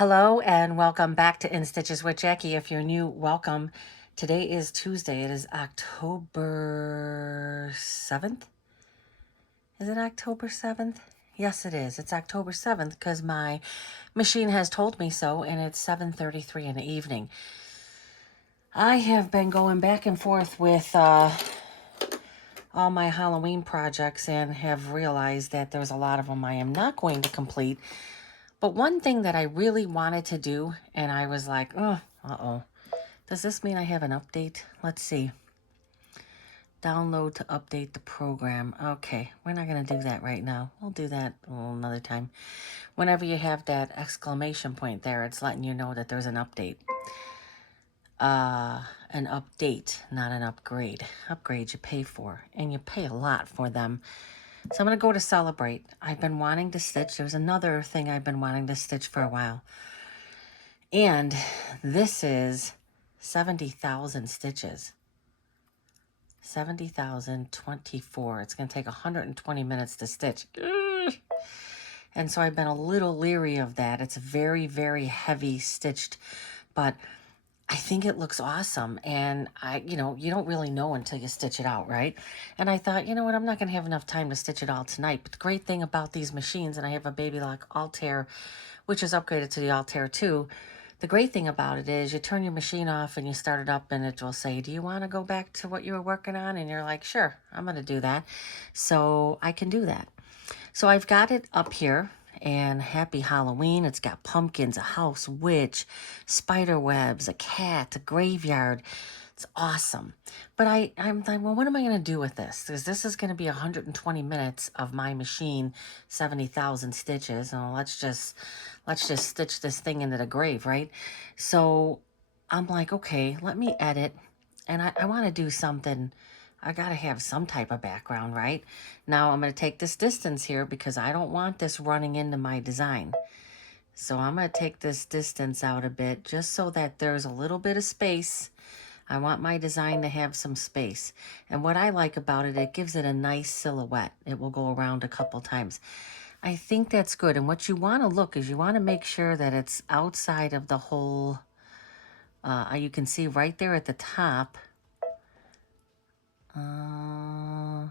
Hello and welcome back to In Stitches with Jackie. If you're new, welcome. Today is Tuesday. It is October 7th. Is it October 7th? Yes, it is. It's October 7th because my machine has told me so, and it's 7:33 in the evening. I have been going back and forth with all my Halloween projects and have realized that there's a lot of them I am not going to complete. But one thing that I really wanted to do, and I was like, oh, uh-oh. Does this mean I have an update? Let's see. Download to update the program. Okay, we're not going to do that right now. We'll do that another time. Whenever you have that exclamation point there, it's letting you know that there's an update. An update, not an upgrade. Upgrades you pay for, and you pay a lot for them. So I'm going to go to Celebrate. I've been wanting to stitch. There's another thing I've been wanting to stitch for a while. And this is 70,000 stitches. 70,024. It's going to take 120 minutes to stitch. And so I've been a little leery of that. It's very, very heavy stitched, but I think it looks awesome. And you don't really know until you stitch it out, right? And I thought, you know what, I'm not going to have enough time to stitch it all tonight. But the great thing about these machines, and I have a Babylock Altair, which is upgraded to the Altair 2. The great thing about it is you turn your machine off and you start it up and it will say, do you want to go back to what you were working on? And you're like, sure, I'm going to do that. So I can do that. So I've got it up here, and happy Halloween. It's got pumpkins, a house witch, spider webs, a cat, a graveyard. It's awesome. But I'm like, well, what am I going to do with this? Because this is going to be 120 minutes of my machine, 70,000 stitches. And let's just stitch this thing into the grave, right? So I'm like, okay, let me edit. And I want to do something. I got to have some type of background, right? Now I'm going to take this distance here because I don't want this running into my design. So I'm going to take this distance out a bit just so that there's a little bit of space. I want my design to have some space. And what I like about it, it gives it a nice silhouette. It will go around a couple times. I think that's good. And what you want to look is you want to make sure that it's outside of the whole, you can see right there at the top.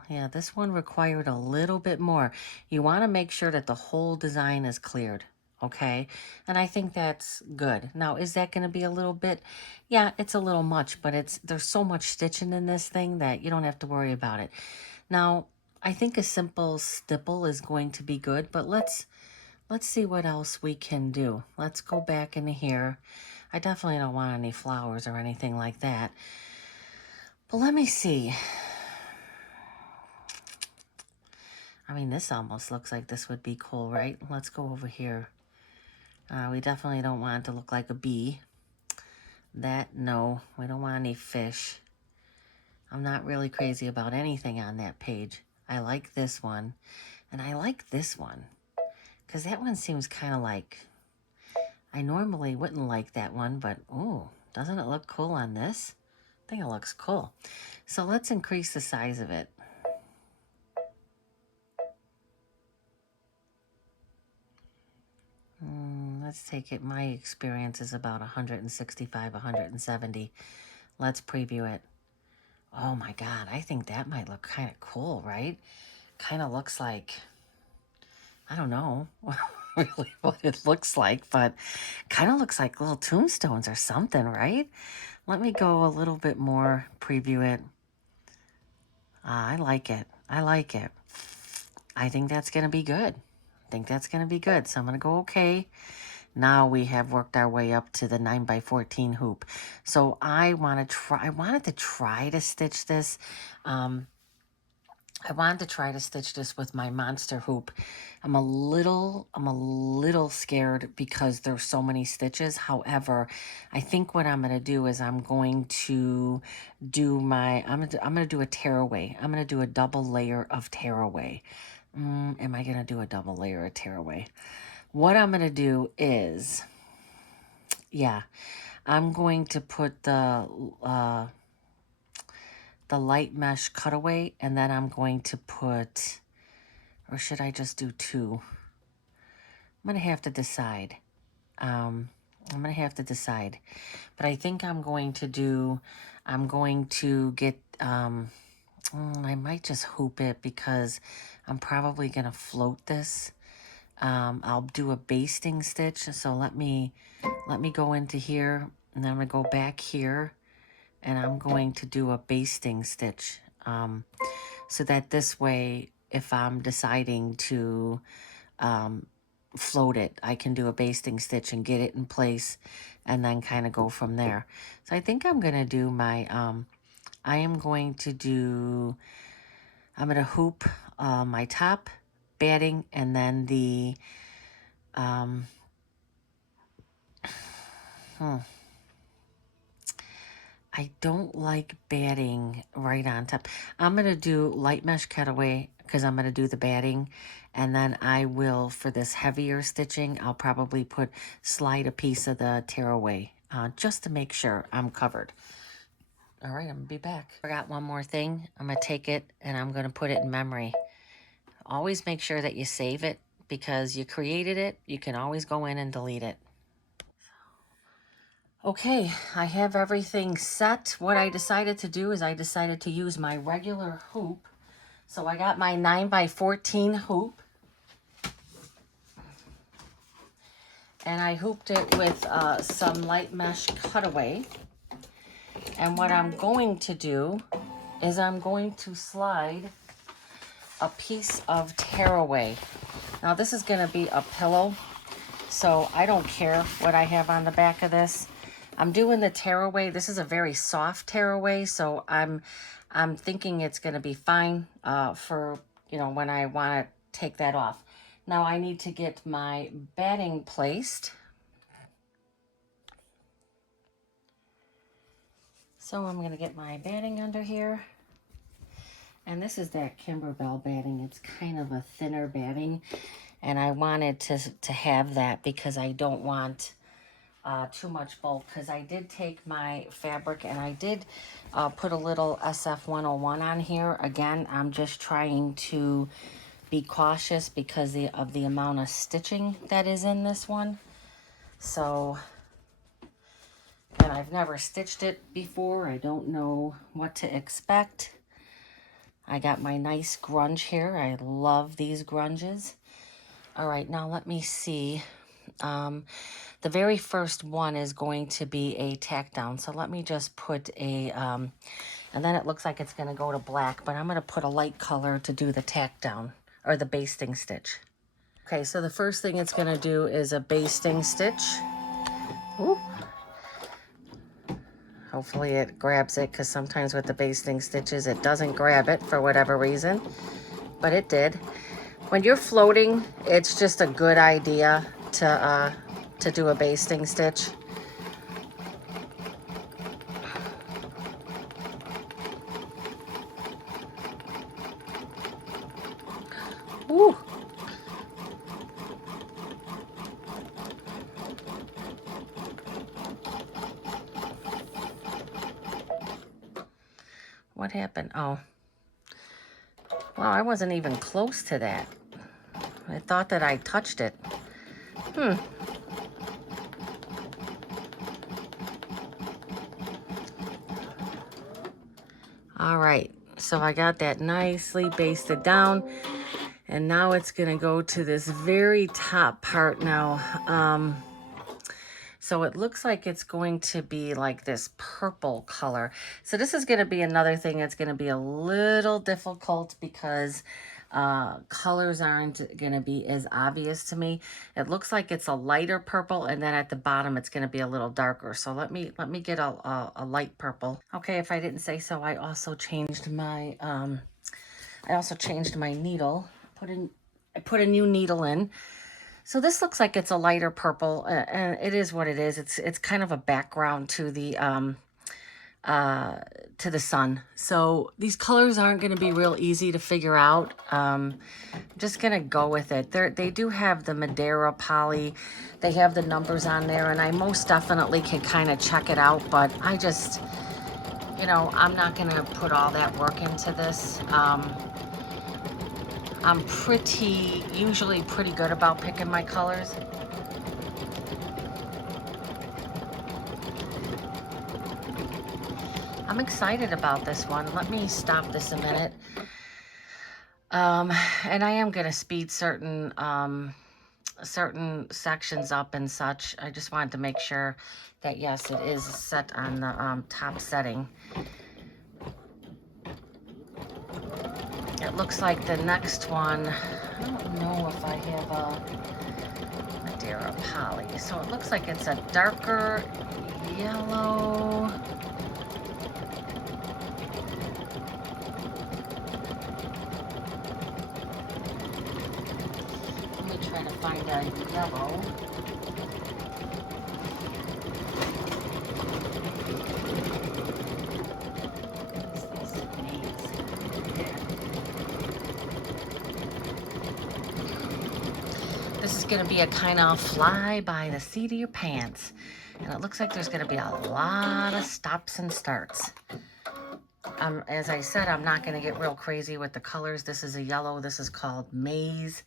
Yeah, this one required a little bit more. You want to make sure that the whole design is cleared, okay? And I think that's good. Now, is that going to be a little bit? Yeah, it's a little much, but there's so much stitching in this thing that you don't have to worry about it. Now, I think a simple stipple is going to be good, but let's see what else we can do. Let's go back into here. I definitely don't want any flowers or anything like that. But let me see. I mean, this almost looks like this would be cool, right? Let's go over here. We definitely don't want it to look like a bee. That, no. We don't want any fish. I'm not really crazy about anything on that page. I like this one. And I like this one. Because that one seems kind of like... I normally wouldn't like that one, but, ooh, doesn't it look cool on this? I think it looks cool. So let's increase the size of it. Let's take it. My experience is about 165, 170. Let's preview it. Oh my God, I think that might look kind of cool, right? Kind of looks like, I don't know really what it looks like, but kind of looks like little tombstones or something, right? Let me go a little bit more, preview it. I like it. I like it. I think that's going to be good. I think that's going to be good. So I'm going to go okay. Now we have worked our way up to the 9x14 hoop. So I wanted to try to stitch this. I wanted to try to stitch this with my monster hoop. I'm a little scared because there's so many stitches. However, I think what I'm going to do is I'm going to do I'm going to do a tearaway. I'm going to do a double layer of tearaway. Am I going to do a double layer of tearaway? What I'm going to do is, yeah, I'm going to put the light mesh cutaway, and then I'm going to put, or should I just do two? I'm going to have to decide. I'm gonna have to decide, but I think I'm going to get, I might just hoop it because I'm probably gonna float this. I'll do a basting stitch. So let me go into here, and then I'm gonna go back here, and I'm going to do a basting stitch. So that this way, if I'm deciding to float it, I can do a basting stitch and get it in place and then kind of go from there. So I think I'm going to do my, I'm going to hoop my top batting, and then the, I don't like batting right on top. I'm going to do light mesh cutaway because I'm going to do the batting. And then I will, for this heavier stitching, I'll probably slide a piece of the tearaway just to make sure I'm covered. All right, I'm going to be back. Forgot one more thing. I'm going to take it and I'm going to put it in memory. Always make sure that you save it because you created it. You can always go in and delete it. Okay, I have everything set. What I decided to do is I decided to use my regular hoop. So I got my 9x14 hoop. And I hooped it with some light mesh cutaway. And what I'm going to do is I'm going to slide a piece of tearaway. Now this is going to be a pillow, so I don't care what I have on the back of this. I'm doing the tearaway. This is a very soft tearaway, so I'm thinking it's going to be fine for, when I want to take that off. Now I need to get my batting placed. So I'm going to get my batting under here. And this is that Kimberbell batting. It's kind of a thinner batting. And I wanted to have that because I don't want too much bulk, because I did take my fabric and I did put a little SF101 on here. Again, I'm just trying to be cautious because of the amount of stitching that is in this one. So, and I've never stitched it before. I don't know what to expect. I got my nice grunge here. I love these grunges. All right, now let me see. The very first one is going to be a tack down. So let me just put a, and then it looks like it's going to go to black, but I'm going to put a light color to do the tack down or the basting stitch. Okay, so the first thing it's going to do is a basting stitch. Ooh. Hopefully it grabs it, because sometimes with the basting stitches, it doesn't grab it for whatever reason, but it did. When you're floating, it's just a good idea to do a basting stitch. Ooh. What happened? Oh. Well, I wasn't even close to that. I thought that I touched it. All right, so I got that nicely basted down, and now it's gonna go to this very top part now. So it looks like it's going to be like this purple color. So this is gonna be another thing that's gonna be a little difficult because colors aren't gonna be as obvious to me. It looks like it's a lighter purple, and then at the bottom it's gonna be a little darker. So let me get a light purple. Okay, if I didn't say so, I also changed my needle. I put a new needle in. So this looks like it's a lighter purple, and it is what it is. It's kind of a background to the sun. So these colors aren't going to be real easy to figure out. I'm just going to go with it. They do have the Madeira poly. They have the numbers on there, and I most definitely can kind of check it out, but I just, I'm not going to put all that work into this. I'm usually pretty good about picking my colors. I'm excited about this one. Let me stop this a minute. And I am gonna speed certain sections up and such. I just wanted to make sure that yes, it is set on the top setting. It looks like the next one, I don't know if I have a Madeira poly, so it looks like it's a darker yellow. Let me try to find a yellow. This is going to be a kind of fly by the seat of your pants. And it looks like there's going to be a lot of stops and starts. As I said, I'm not going to get real crazy with the colors. This is a yellow. This is called Maize.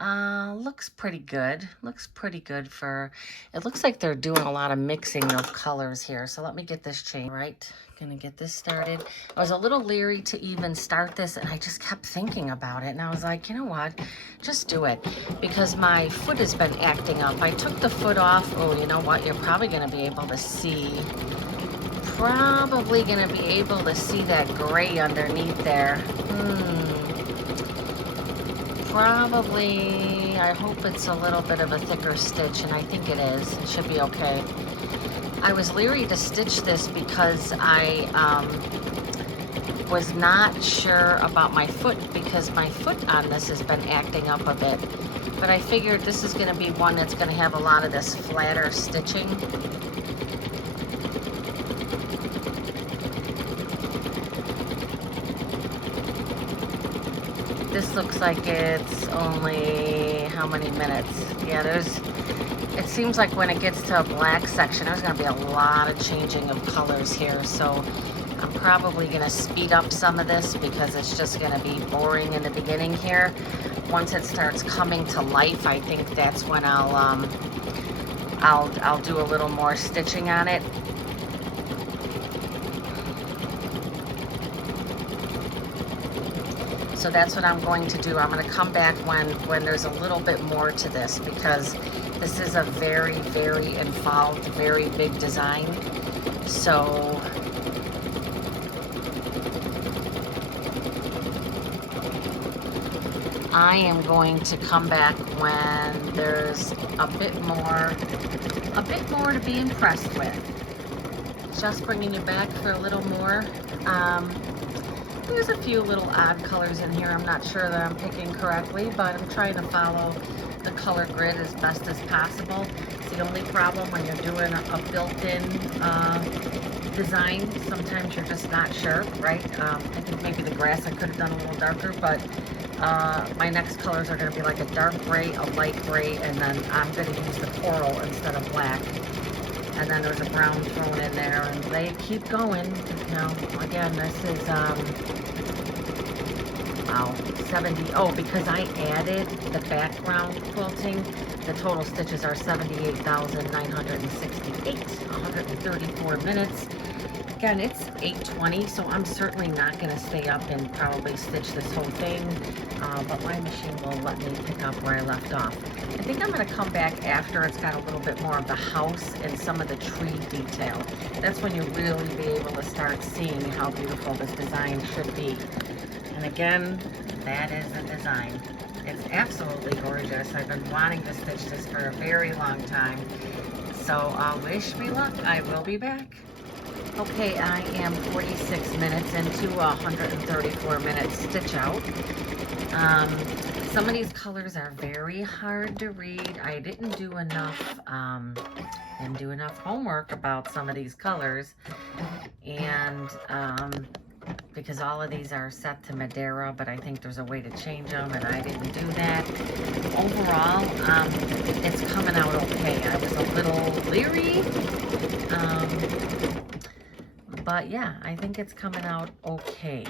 Looks pretty good. Looks pretty good for, it looks like they're doing a lot of mixing of colors here. So let me get this chain right. Gonna get this started. I was a little leery to even start this, and I just kept thinking about it. And I was like, you know what? Just do it. Because my foot has been acting up. I took the foot off. Oh, you know what? You're probably gonna be able to see. Probably gonna be able to see that gray underneath there. Probably, I hope it's a little bit of a thicker stitch, and I think it is. It should be okay. I was leery to stitch this because I was not sure about my foot, because my foot on this has been acting up a bit. But I figured this is going to be one that's going to have a lot of this flatter stitching. This looks like it's only, how many minutes? Yeah, it seems like when it gets to a black section, there's going to be a lot of changing of colors here. So I'm probably going to speed up some of this because it's just going to be boring in the beginning here. Once it starts coming to life, I think that's when I'll do a little more stitching on it. So that's what I'm going to do. I'm going to come back when there's a little bit more to this, because this is a very, very involved, very big design. So I am going to come back when there's a bit more to be impressed with. Just bringing you back for a little more. There's a few little odd colors in here. I'm not sure that I'm picking correctly, but I'm trying to follow the color grid as best as possible. It's the only problem when you're doing a built-in design. Sometimes you're just not sure, right? I think maybe the grass I could have done a little darker, but my next colors are going to be like a dark gray, a light gray, and then I'm going to use the coral instead of black. And then there's a brown thrown in there, and they keep going. You know, again, this is, wow, 70. Oh, because I added the background quilting, the total stitches are 78,968, 134 minutes. Again, it's 8:20, so I'm certainly not going to stay up and probably stitch this whole thing, but my machine will let me pick up where I left off. I think I'm going to come back after it's got a little bit more of the house and some of the tree detail. That's when you really be able to start seeing how beautiful this design should be. And again, that is the design. It's absolutely gorgeous. I've been wanting to stitch this for a very long time. So wish me luck. I will be back. Okay, I am 46 minutes into a 134-minute stitch out. Some of these colors are very hard to read. I didn't do enough homework about some of these colors, and because all of these are set to Madeira, but I think there's a way to change them, and I didn't do that. Overall, it's coming out okay. I was a little leery, but yeah, I think it's coming out okay.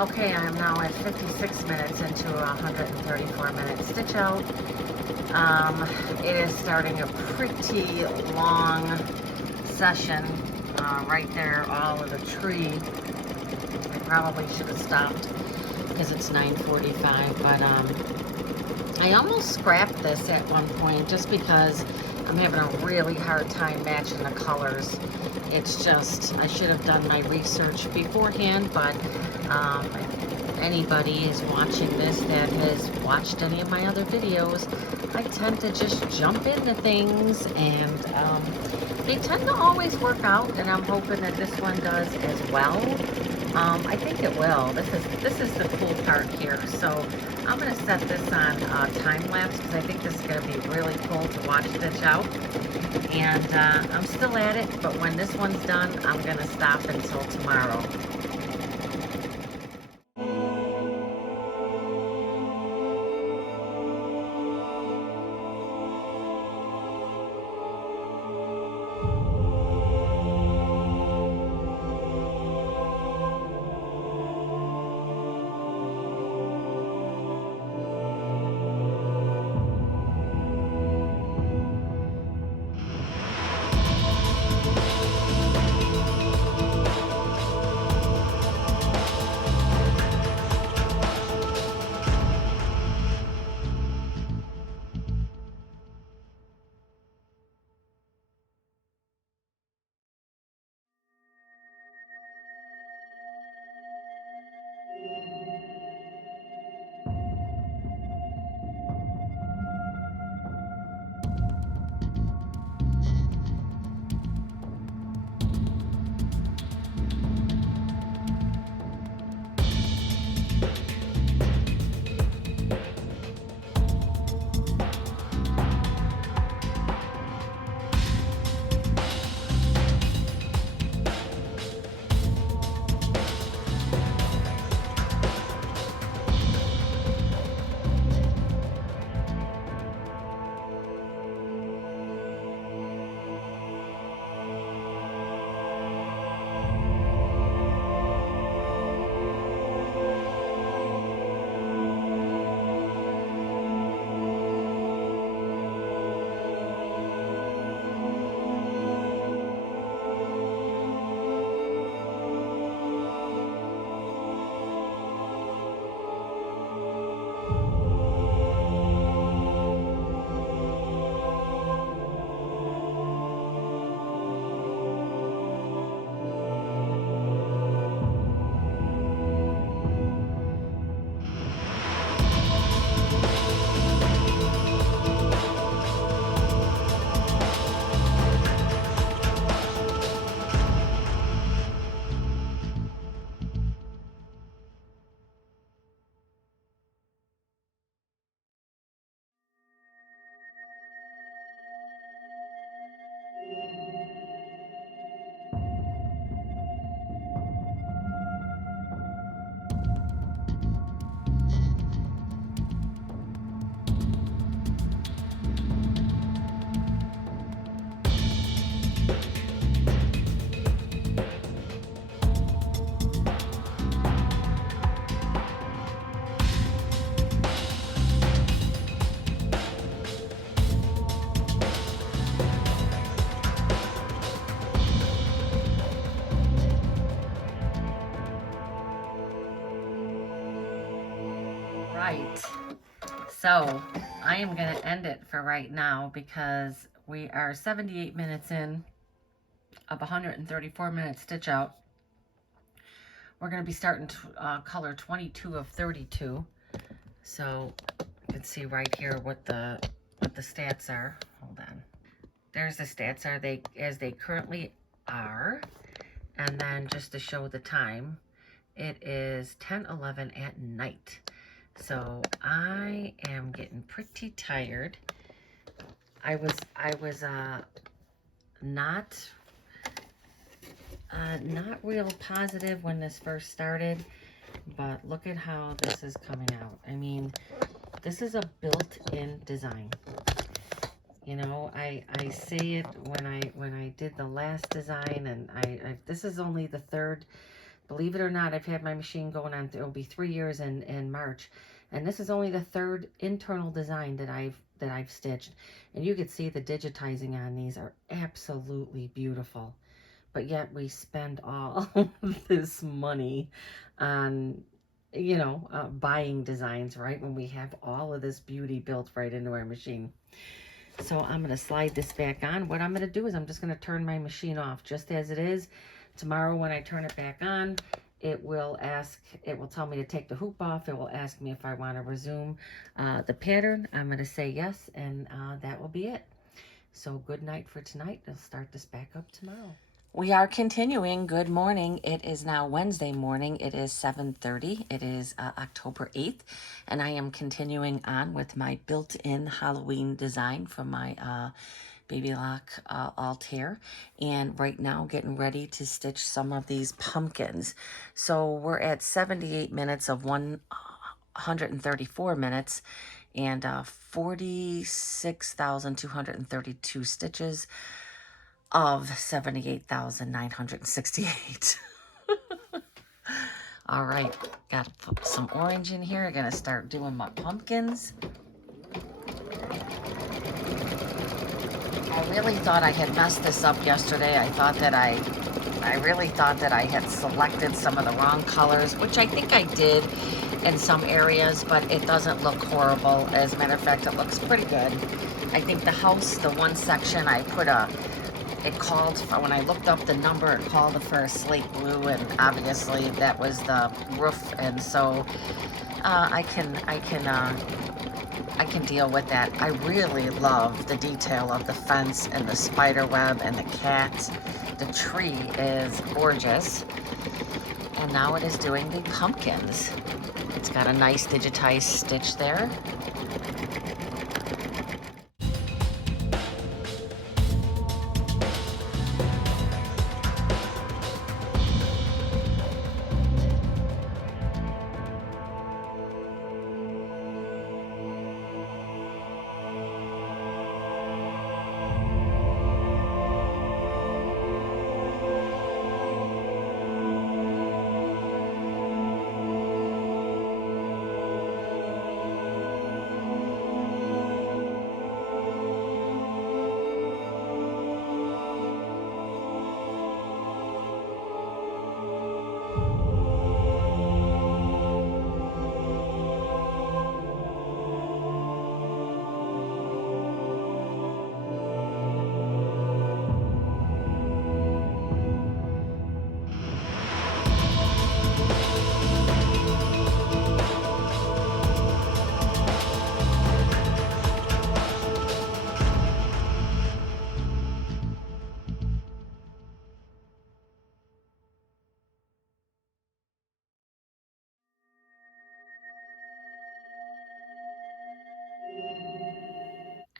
Okay, I'm now at 56 minutes into a 134-minute stitch out. It is starting a pretty long session right there, all of the tree. I probably should have stopped because it's 9:45, but I almost scrapped this at one point just because I'm having a really hard time matching the colors. It's just, I should have done my research beforehand, but if anybody is watching this that has watched any of my other videos, I tend to just jump into things, and they tend to always work out, and I'm hoping that this one does as well. I think it will. This is the cool part here. So I'm going to set this on time lapse because I think this is going to be really cool to watch stitch out. And I'm still at it, but when this one's done, I'm going to stop until tomorrow. Right. So I am going to end it for right now because we are 78 minutes in of 134-minute stitch out. We're going to be starting color 22 of 32. So you can see right here what the stats are. Hold on. There's the stats as they currently are. And then just to show the time, it is 10:11 at night. So I am getting pretty tired. I was not real positive when this first started, but look at how this is coming out. I mean, this is a built-in design. You know, I see it when I did the last design, and I this is only the Believe it or not, I've had my machine going on, it'll be 3 years in March. And this is only the third internal design that I've stitched. And you can see the digitizing on these are absolutely beautiful. But yet we spend all this money on, buying designs, right? When we have all of this beauty built right into our machine. So I'm going to slide this back on. What I'm going to do is I'm just going to turn my machine off just as it is. Tomorrow when I turn it back on, it will tell me to take the hoop off. It will ask me if I want to resume the pattern. I'm going to say yes, and that will be it. So good night for tonight. I'll start this back up tomorrow. We are continuing. Good morning. It is now Wednesday morning. It is 7:30. It is October 8th, and I am continuing on with my built-in Halloween design from my Babylock Altair, and right now getting ready to stitch some of these pumpkins. So we're at 78 minutes of 134 minutes and 46,232 stitches of 78,968. All right, got to put some orange in here. I'm gonna start doing my pumpkins. I really thought I had messed this up yesterday. I really thought that I had selected some of the wrong colors, which I think I did in some areas, but it doesn't look horrible. As a matter of fact, it looks pretty good. I think the house, the one section, it called, when I looked up the number, it called for a slate blue, and obviously that was the roof, and so I can deal with that. I really love the detail of the fence and the spider web and the cat. The tree is gorgeous. And now it is doing the pumpkins. It's got a nice digitized stitch there.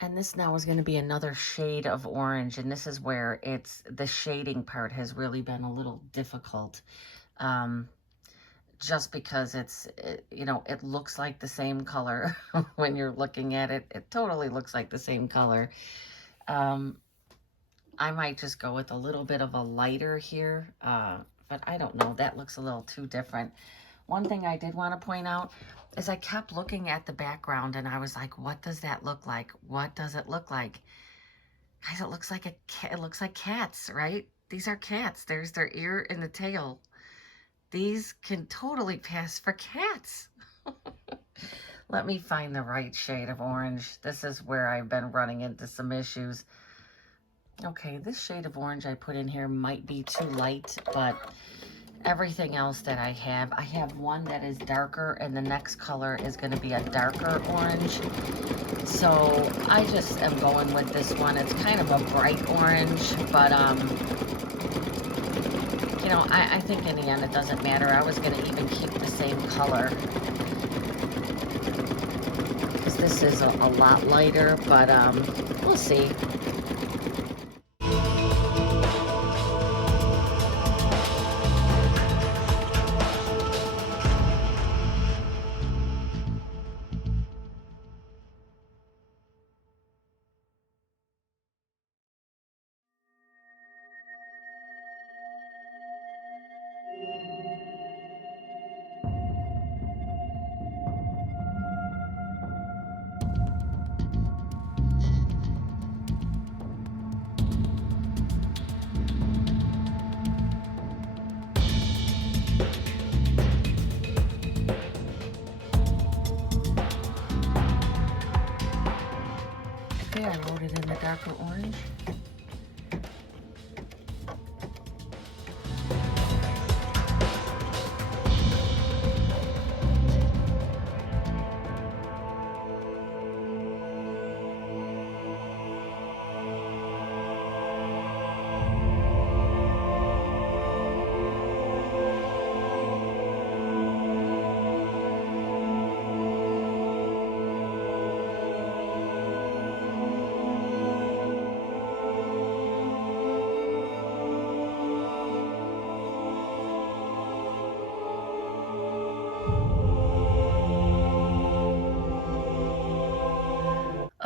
And this now is going to be another shade of orange, and this is where the shading part has really been a little difficult, just because it looks like the same color when you're looking at it. It totally looks like the same color. I might just go with a little bit of a lighter here, but I don't know. That looks a little too different. One thing I did want to point out is I kept looking at the background and I was like, what does that look like? What does it look like? Guys, it looks like it looks like cats, right? These are cats. There's their ear and the tail. These can totally pass for cats. Let me find the right shade of orange. This is where I've been running into some issues. Okay, this shade of orange I put in here might be too light, but everything else that I have one that is darker, and the next color is going to be a darker orange. So I just am going with this one. It's kind of a bright orange, but I think in the end it doesn't matter. I was going to even keep the same color, because this is a lot lighter, but we'll see.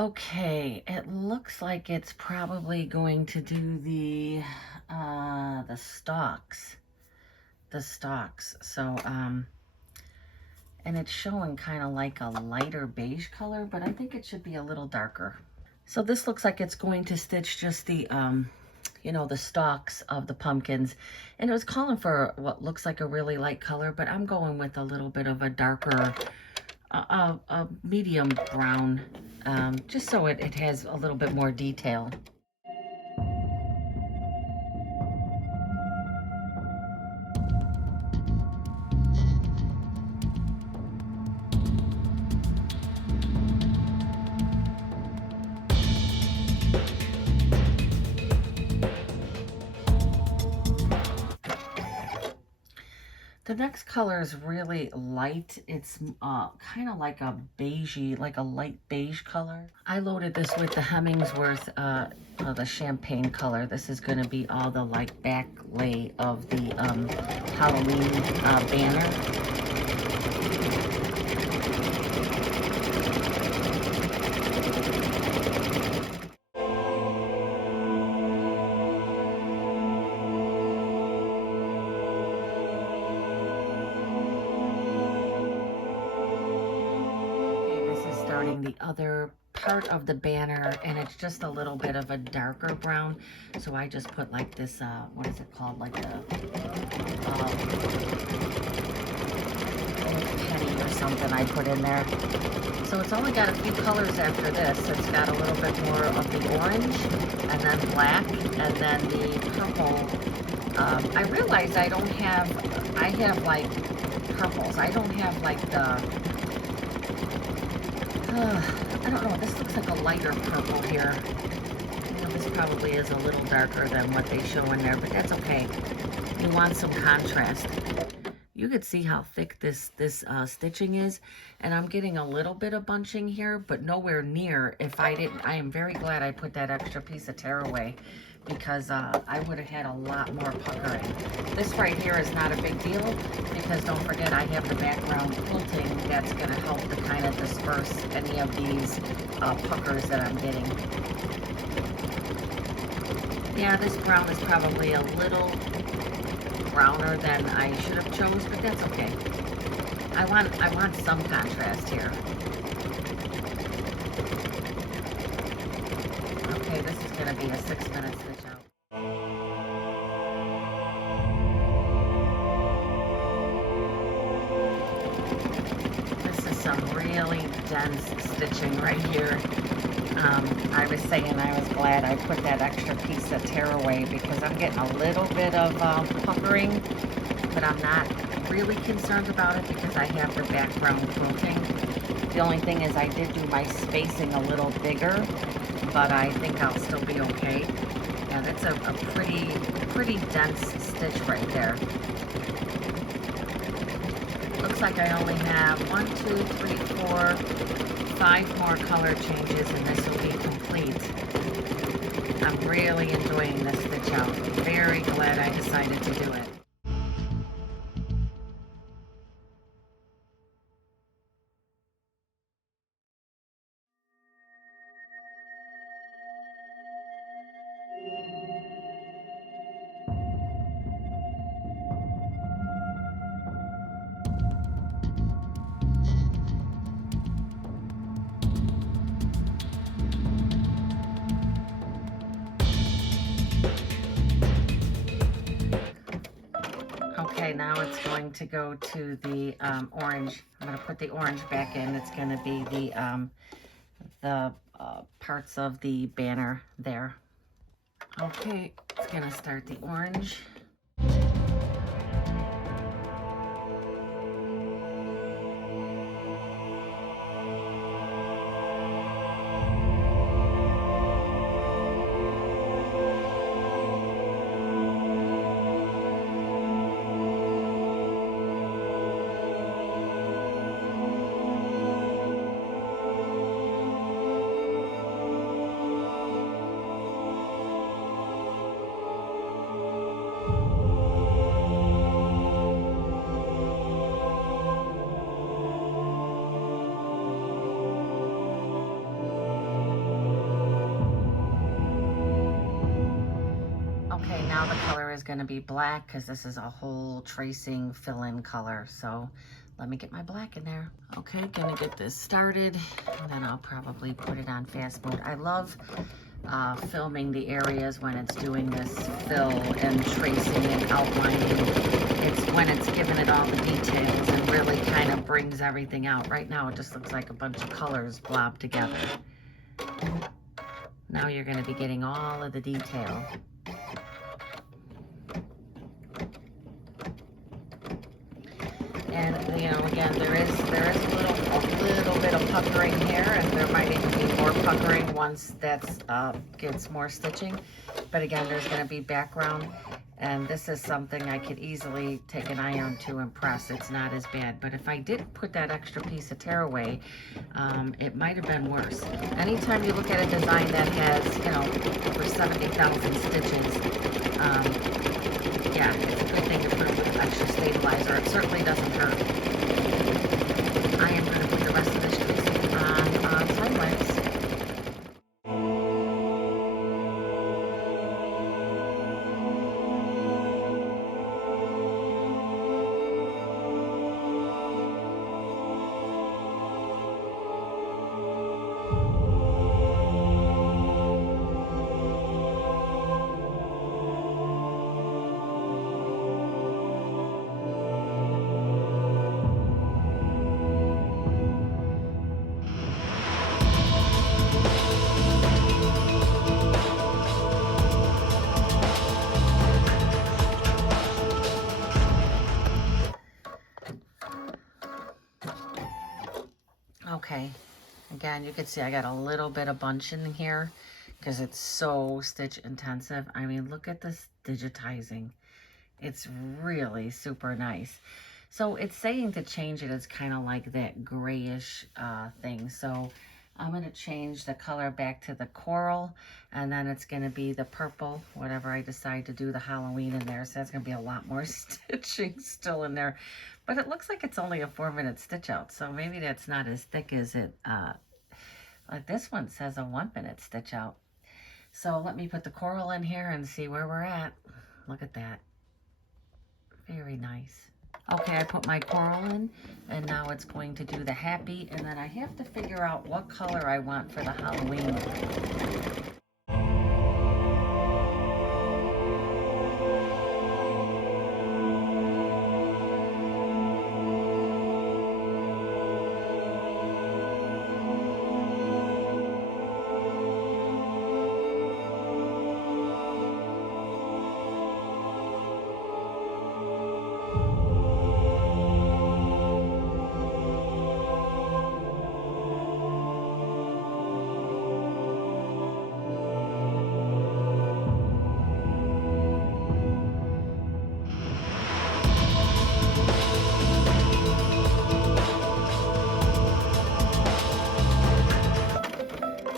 Okay, it looks like it's probably going to do the stalks. The stalks. So, and it's showing kind of like a lighter beige color, but I think it should be a little darker. So this looks like it's going to stitch just the, you know, the stalks of the pumpkins. And it was calling for what looks like a really light color, but I'm going with a little bit of a darker, a medium brown, just so it has a little bit more detail. The next color is really light. It's kind of like a beigey, like a light beige color. I loaded this with the Hemmingsworth, the champagne color. This is going to be all the like back lay of the Halloween banner. Starting the other part of the banner, and it's just a little bit of a darker brown, so I just put like this what is it called, like the penny or something I put in there. So it's only got a few colors after this. It's got a little bit more of the orange, and then black, and then the purple. I realize I have like purples. I don't have like the I don't know, this looks like a lighter purple here. You know, this probably is a little darker than what they show in there, but that's okay. You want some contrast. You could see how thick this stitching is, and I'm getting a little bit of bunching here, but nowhere near. If I didn't, I am very glad I put that extra piece of tearaway, because I would have had a lot more puckering. This right here is not a big deal, because don't forget I have the background quilting that's going to help to kind of disperse any of these puckers that I'm getting. Yeah, this brown is probably a little browner than I should have chose, but that's okay. I want some contrast here. Okay, this is going to be a 6-minute stitch out. This is some really dense stitching right here. I was saying I was glad I put that extra piece of tearaway, because I'm getting a little bit of puckering, but I'm not really concerned about it because I have the background quilting. The only thing is I did do my spacing a little bigger, but I think I'll still be okay. And it's a pretty dense stitch right there. Looks like I only have 1, 2, 3, 4, 5 more color changes, and this will be complete. I'm really enjoying this stitch out. Very glad I decided to do it. Okay, now it's going to go to the orange. I'm going to put the orange back in. It's going to be the parts of the banner there. Okay, it's going to start the orange. Okay, now the color is going to be black because this is a whole tracing fill-in color. So let me get my black in there. Okay, gonna get this started, and then I'll probably put it on fast mode. I love filming the areas when it's doing this fill and tracing and outlining. It's when it's giving it all the details and really kind of brings everything out. Right now it just looks like a bunch of colors blobbed together. Now you're going to be getting all of the detail. And you know, again, there is a little bit of puckering here, and there might even be more puckering once that gets more stitching. But again, there's going to be background, and this is something I could easily take an iron to and press. It's not as bad. But if I didn't put that extra piece of tearaway, it might have been worse. Anytime you look at a design that has, you know, over 70,000 stitches, yeah, it's a good thing to put with extra stabilizer. It certainly doesn't hurt. I am going to put the rest of this tracing on sideways. Okay, again, you can see I got a little bit of bunch in here because it's so stitch intensive. I mean, look at this digitizing. It's really super nice. So it's saying to change it as kind of like that grayish thing. So I'm going to change the color back to the coral, and then it's going to be the purple, whatever I decide to do the Halloween in there. So that's going to be a lot more stitching still in there. But it looks like it's only a 4-minute stitch out, so maybe that's not as thick as it, like this one says a 1-minute stitch out. So let me put the coral in here and see where we're at. Look at that. Very nice. Okay, I put my coral in, and now it's going to do the happy, and then I have to figure out what color I want for the Halloween.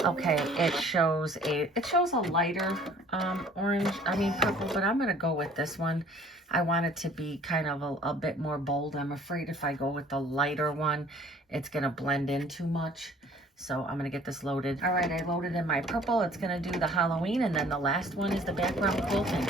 Okay, it shows a lighter orange, purple, but I'm gonna go with this one. I want it to be kind of a bit more bold. I'm afraid if I go with the lighter one, it's gonna blend in too much. So I'm gonna get this loaded. All right, I loaded in my purple. It's gonna do the Halloween, and then the last one is the background quilting.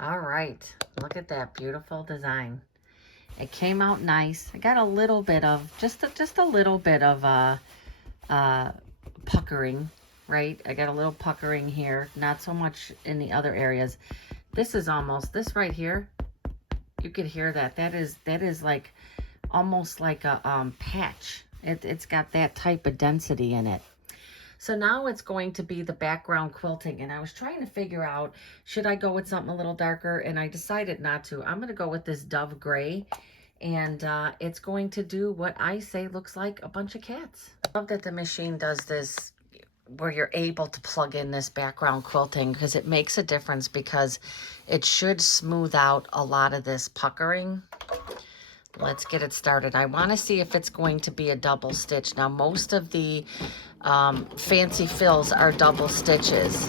All right, look at that beautiful design. It came out nice. I got a little bit of, just a little bit of puckering puckering, right? I got a little puckering here, not so much in the other areas. This is almost, this right here, you could hear that. That is like almost like a patch. It's got that type of density in it. So now it's going to be the background quilting, and I was trying to figure out, should I go with something a little darker, and I decided not to. I'm going to go with this Dove Gray, and it's going to do what I say looks like a bunch of cats. I love that the machine does this where you're able to plug in this background quilting, because it makes a difference, because it should smooth out a lot of this puckering. Let's get it started. I want to see if it's going to be a double stitch. Now, most of the fancy fills are double stitches.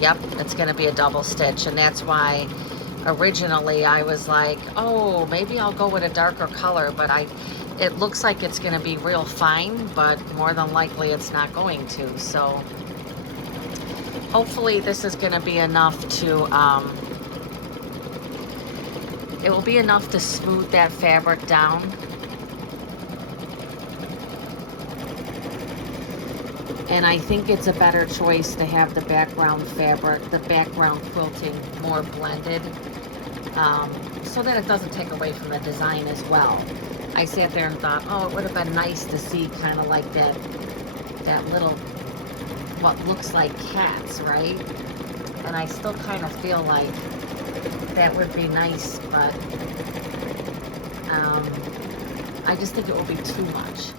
Yep, it's going to be a double stitch, and that's why originally I was like, oh, maybe I'll go with a darker color, but it looks like it's going to be real fine, but more than likely it's not going to. So hopefully this is going to be enough to it will be enough to smooth that fabric down. And I think it's a better choice to have the background fabric, the background quilting more blended, so that it doesn't take away from the design as well. I sat there and thought, oh, it would have been nice to see kind of like that little, what looks like cats, right? And I still kind of feel like that would be nice, but I just think it will be too much.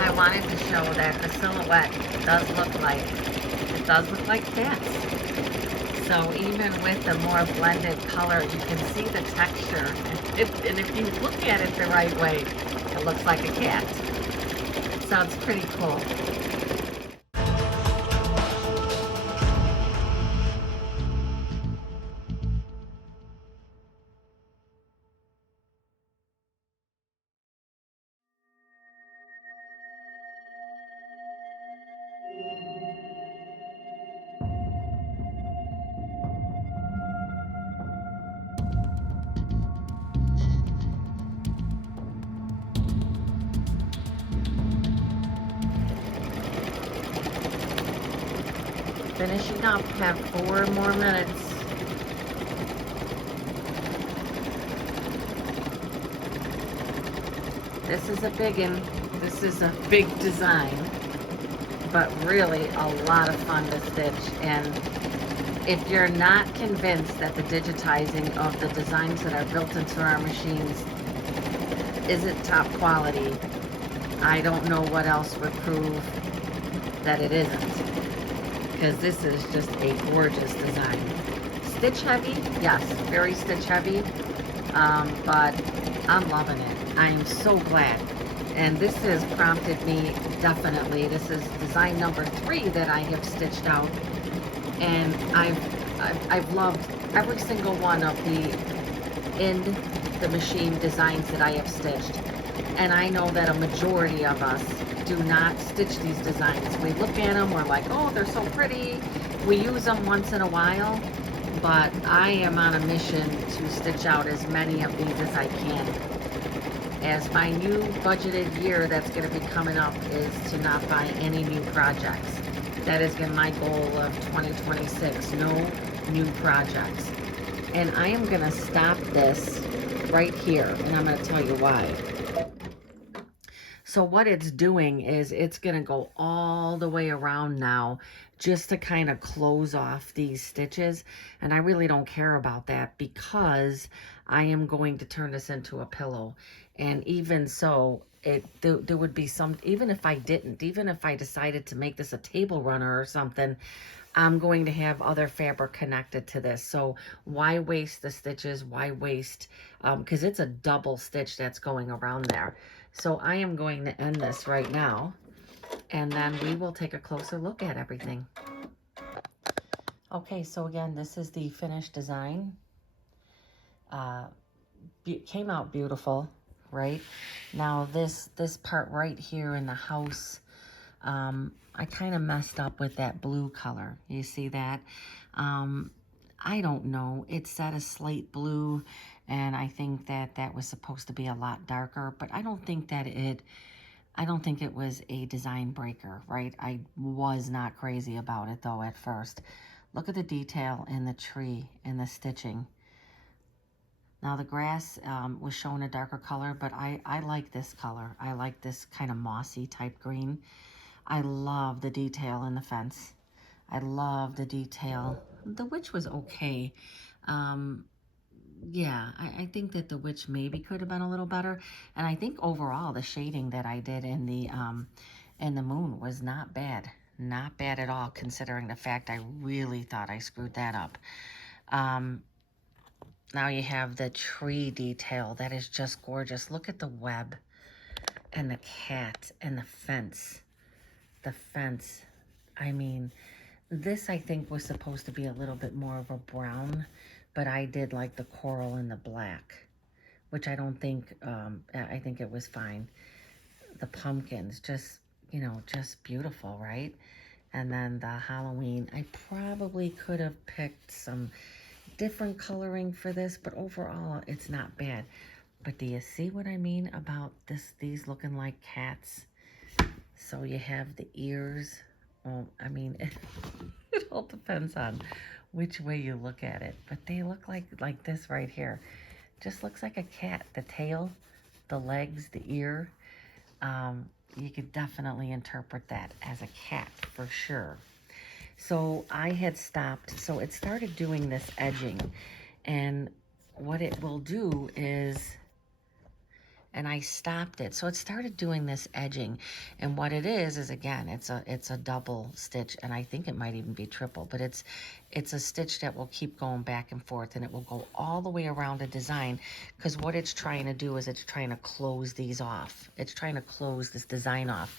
I wanted to show that the silhouette does look like cats. So even with the more blended color, you can see the texture. And if you look at it the right way, it looks like a cat. So it's pretty cool. Finishing up, have 4 more minutes. This is a big one. This is a big design, but really a lot of fun to stitch. And if you're not convinced that the digitizing of the designs that are built into our machines isn't top quality, I don't know what else would prove that it isn't. Because this is just a gorgeous design. Stitch heavy, yes, very stitch heavy, but I'm loving it. I am so glad. And this has prompted me, definitely, this is design number 3 that I have stitched out. And I've loved every single one of the machine designs that I have stitched. And I know that a majority of us do not stitch these designs. We look at them, we're like, oh, they're so pretty. We use them once in a while, but I am on a mission to stitch out as many of these as I can. as my new budgeted year that's going to be coming up is to not buy any new projects. That is my goal of 2026, no new projects. And I am going to stop this right here, and I'm going to tell you why. So what it's doing is it's going to go all the way around now just to kind of close off these stitches. And I really don't care about that because I am going to turn this into a pillow. And even so, there would be some, even if I didn't, even if I decided to make this a table runner or something, I'm going to have other fabric connected to this. So why waste the stitches? Why waste, because it's a double stitch that's going around there. So I am going to end this right now, and then we will take a closer look at everything. Okay, so again, this is the finished design. Came out beautiful, right? Now this part right here in the house, I kind of messed up with that blue color. You see that? I don't know. It said a slate blue, and I think that that was supposed to be a lot darker, but I don't think it was a design breaker, right? I was not crazy about it though at first. Look at the detail in the tree and the stitching. Now the grass was showing a darker color, but I like this color. I like this kind of mossy type green. I love the detail in the fence. I love the detail. The witch was okay. Yeah, I think that the witch maybe could have been a little better. And I think overall the shading that I did in the moon was not bad. Not bad at all, considering the fact I really thought I screwed that up. Now you have the tree detail. That is just gorgeous. Look at the web and the cat and the fence. The fence. I mean, this I think was supposed to be a little bit more of a brown, but I did like the coral and the black, which I don't think, I think it was fine. The pumpkins, just, you know, just beautiful, right? And then the Halloween, I probably could have picked some different coloring for this, but overall it's not bad. But do you see what I mean about these looking like cats? So you have the ears. Well, I mean, it all depends on which way you look at it, but they look like this right here. Just looks like a cat. The tail, the legs, the ear. You could definitely interpret that as a cat for sure. So I had stopped, so it started doing this edging, and what it will do is, and I stopped it. So it started doing this edging, and what it is again, it's a double stitch, and I think it might even be triple, but it's a stitch that will keep going back and forth, and it will go all the way around a design, because what it's trying to do is it's trying to close these off. It's trying to close this design off.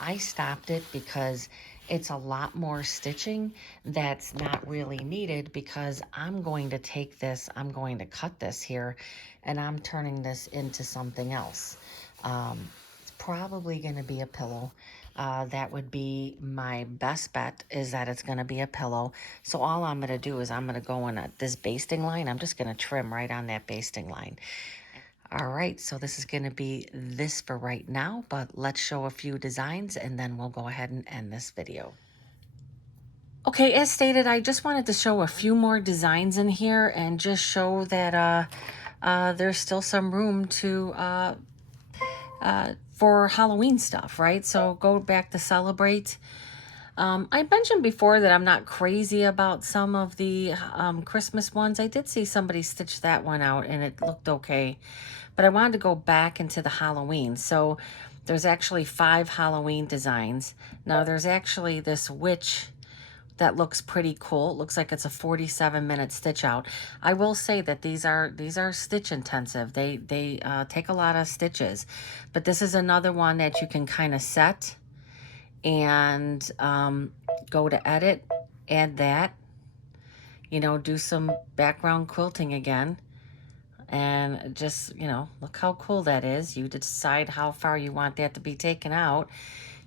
I stopped it because it's a lot more stitching that's not really needed, because I'm going to take this, I'm going to cut this here, and I'm turning this into something else. It's probably going to be a pillow. That would be my best bet, is that it's going to be a pillow. So all I'm going to do is I'm going to go in this basting line. I'm just going to trim right on that basting line. All right, so this is going to be this for right now, but let's show a few designs and then we'll go ahead and end this video. Okay, as stated, I just wanted to show a few more designs in here and just show that there's still some room to for Halloween stuff, right? So go back to celebrate. I mentioned before that I'm not crazy about some of the Christmas ones. I did see somebody stitch that one out and it looked okay, but I wanted to go back into the Halloween. So there's actually 5 Halloween designs. Now there's actually this witch that looks pretty cool. It looks like it's a 47-minute stitch out. I will say that these are stitch intensive. They take a lot of stitches, but this is another one that you can kind of set and go to edit, add that, you know, do some background quilting again, and just, you know, look how cool that is. You decide how far you want that to be taken out.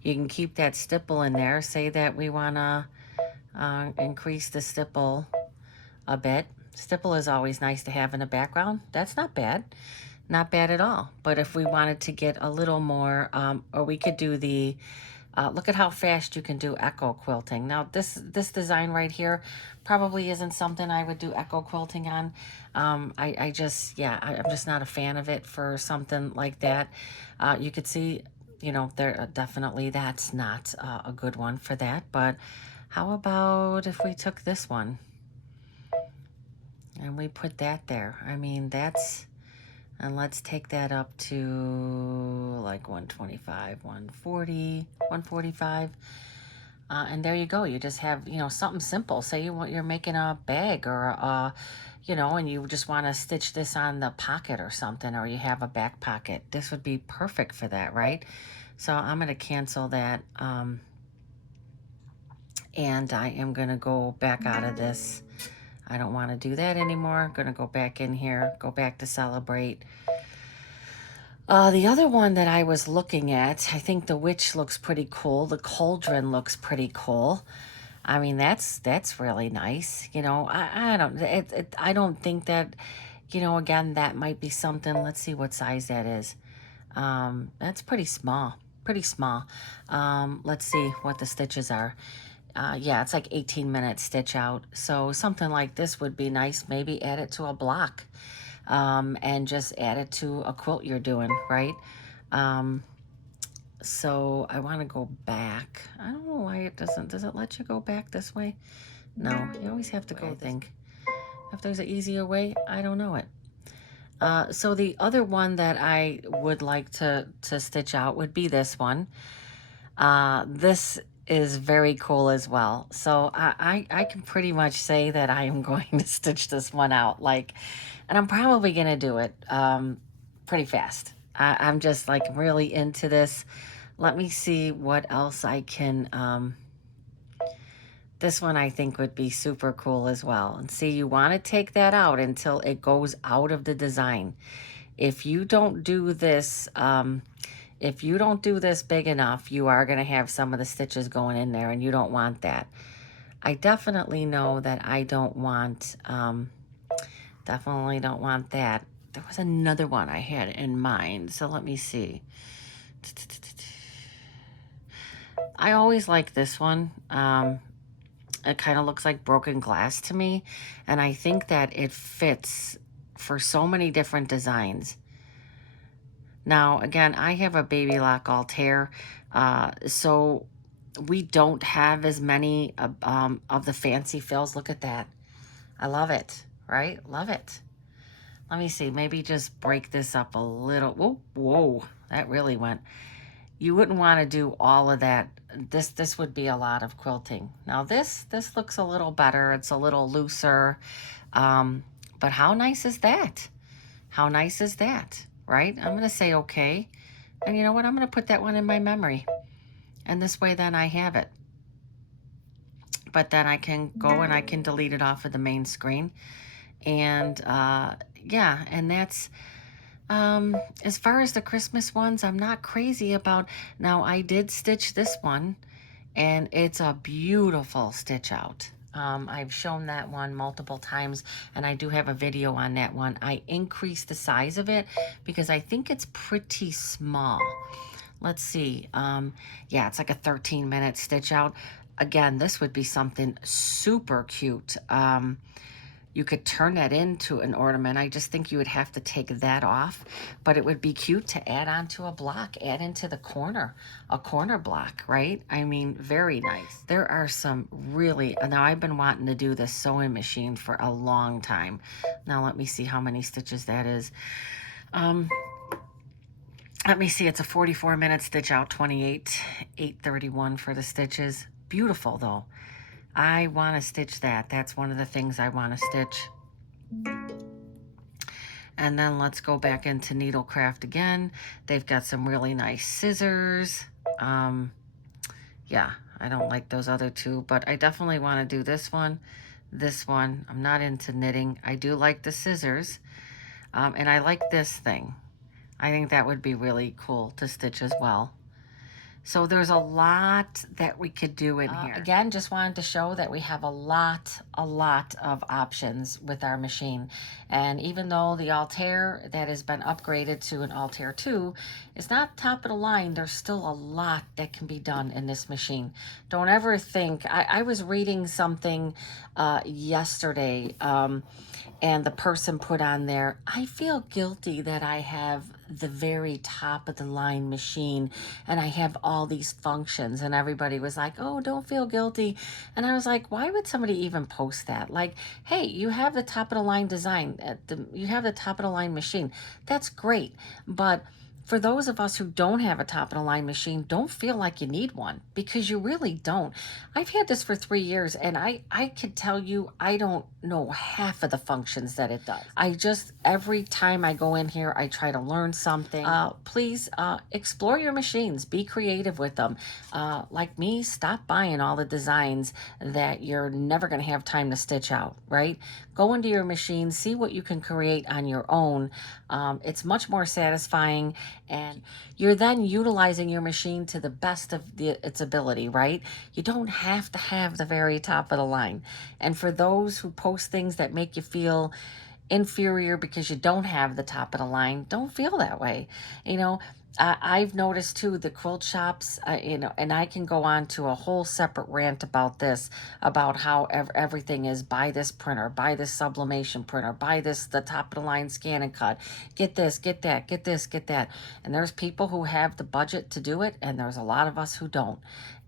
You can keep that stipple in there. Say that we want to increase the stipple a bit. Stipple is always nice to have in the background. That's not bad. Not bad at all. But if we wanted to get a little more, or we could do the, look at how fast you can do echo quilting. Now this design right here probably isn't something I would do echo quilting on. I just, yeah, I'm just not a fan of it for something like that. You could see, you know, there definitely that's not a good one for that. But how about if we took this one and we put that there? I mean, that's, and let's take that up to like 125, 140, 145. And there you go. You just have, you know, something simple. Say you're making a bag or, you know, and you just want to stitch this on the pocket or something, or you have a back pocket. This would be perfect for that, right? So I'm going to cancel that. And I am going to go back out of this. I don't want to do that anymore. I'm going to go back in here, go back to celebrate. The other one that I was looking at, I think the witch looks pretty cool. The cauldron looks pretty cool. I mean, that's really nice. You know, I don't think that, you know, again, that might be something. Let's see what size that is. That's pretty small, pretty small. Let's see what the stitches are. Yeah, it's like 18 minutes stitch out. So something like this would be nice. Maybe add it to a block. And just add it to a quilt you're doing, right? So I want to go back. I don't know why it doesn't. Does it let you go back this way? No, you always have to go think. If there's an easier way, I don't know it. So the other one that I would like to stitch out would be this one. This is very cool as well. So I can pretty much say that I am going to stitch this one out, like, and I'm probably going to do it pretty fast. I'm just like really into this. Let me see what else I can, this one I think would be super cool as well. And see, you want to take that out until it goes out of the design. If you don't do this, if you don't do this big enough, you are going to have some of the stitches going in there, and you don't want that. I definitely know that I don't want, definitely don't want that. There was another one I had in mind, so let me see. I always like this one. It kind of looks like broken glass to me, and I think that it fits for so many different designs. Now, again, I have a Babylock Altair, so we don't have as many of the fancy fills. Look at that. I love it, right? Love it. Let me see. Maybe just break this up a little. Whoa, whoa, that really went. You wouldn't want to do all of that. This would be a lot of quilting. Now, this looks a little better. It's a little looser. But how nice is that? How nice is that? Right? I'm going to say okay. And you know what? I'm going to put that one in my memory. And this way then I have it. But then I can go and I can delete it off of the main screen. And yeah, and that's, as far as the Christmas ones, I'm not crazy about. Now, I did stitch this one, and it's a beautiful stitch out. I've shown that one multiple times, and I do have a video on that one. I increased the size of it because I think it's pretty small. Let's see. Yeah, it's like a 13-minute stitch out. Again, this would be something super cute. You could turn that into an ornament. I just think you would have to take that off, but it would be cute to add onto a block, add into the corner, a corner block, right? I mean, very nice. There are some really, now I've been wanting to do this sewing machine for a long time. Now let me see how many stitches that is. Let me see, it's a 44-minute stitch out, 28, 831 for the stitches. Beautiful though. I want to stitch that. That's one of the things I want to stitch. And then let's go back into Needlecraft again. They've got some really nice scissors. Yeah, I don't like those other two, but I definitely want to do this one. This one, I'm not into knitting. I do like the scissors. And I like this thing. I think that would be really cool to stitch as well. So there's a lot that we could do in here. Again, just wanted to show that we have a lot of options with our machine. And even though the Altair that has been upgraded to an Altair 2 is not top of the line, there's still a lot that can be done in this machine. Don't ever think, I was reading something yesterday, and the person put on there, I feel guilty that I have the very top of the line machine and I have all these functions. And everybody was like, oh, don't feel guilty. And I was like, why would somebody even post that? Like, hey, you have the top of the line design, you have the top of the line machine. That's great. But for those of us who don't have a top of the line machine, don't feel like you need one, because you really don't. I've had this for 3 years and I could tell you I don't know half of the functions that it does. I just, every time I go in here, I try to learn something. Please explore your machines, be creative with them. Like me, stop buying all the designs that you're never going to have time to stitch out, right? Go into your machine, see what you can create on your own. It's much more satisfying, and you're then utilizing your machine to the best of its ability, right? You don't have to have the very top of the line. And for those who post things that make you feel inferior because you don't have the top of the line, don't feel that way. You know, I've noticed too, the quilt shops, and I can go on to a whole separate rant about this, about how everything is buy this printer, buy this sublimation printer, buy this, the top of the line scan and cut, get this, get that, get this, get that. And there's people who have the budget to do it, and there's a lot of us who don't.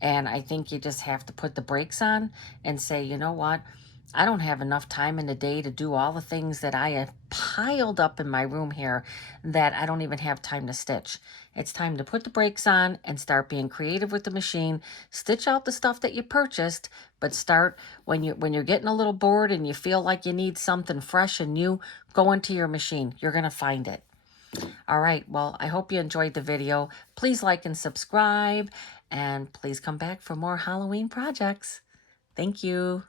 And I think you just have to put the brakes on and say, you know what? I don't have enough time in the day to do all the things that I have piled up in my room here that I don't even have time to stitch. It's time to put the brakes on and start being creative with the machine. Stitch out the stuff that you purchased, but start when you're getting a little bored and you feel like you need something fresh and new, go into your machine. You're going to find it. All right, well, I hope you enjoyed the video. Please like and subscribe, and please come back for more Halloween projects. Thank you.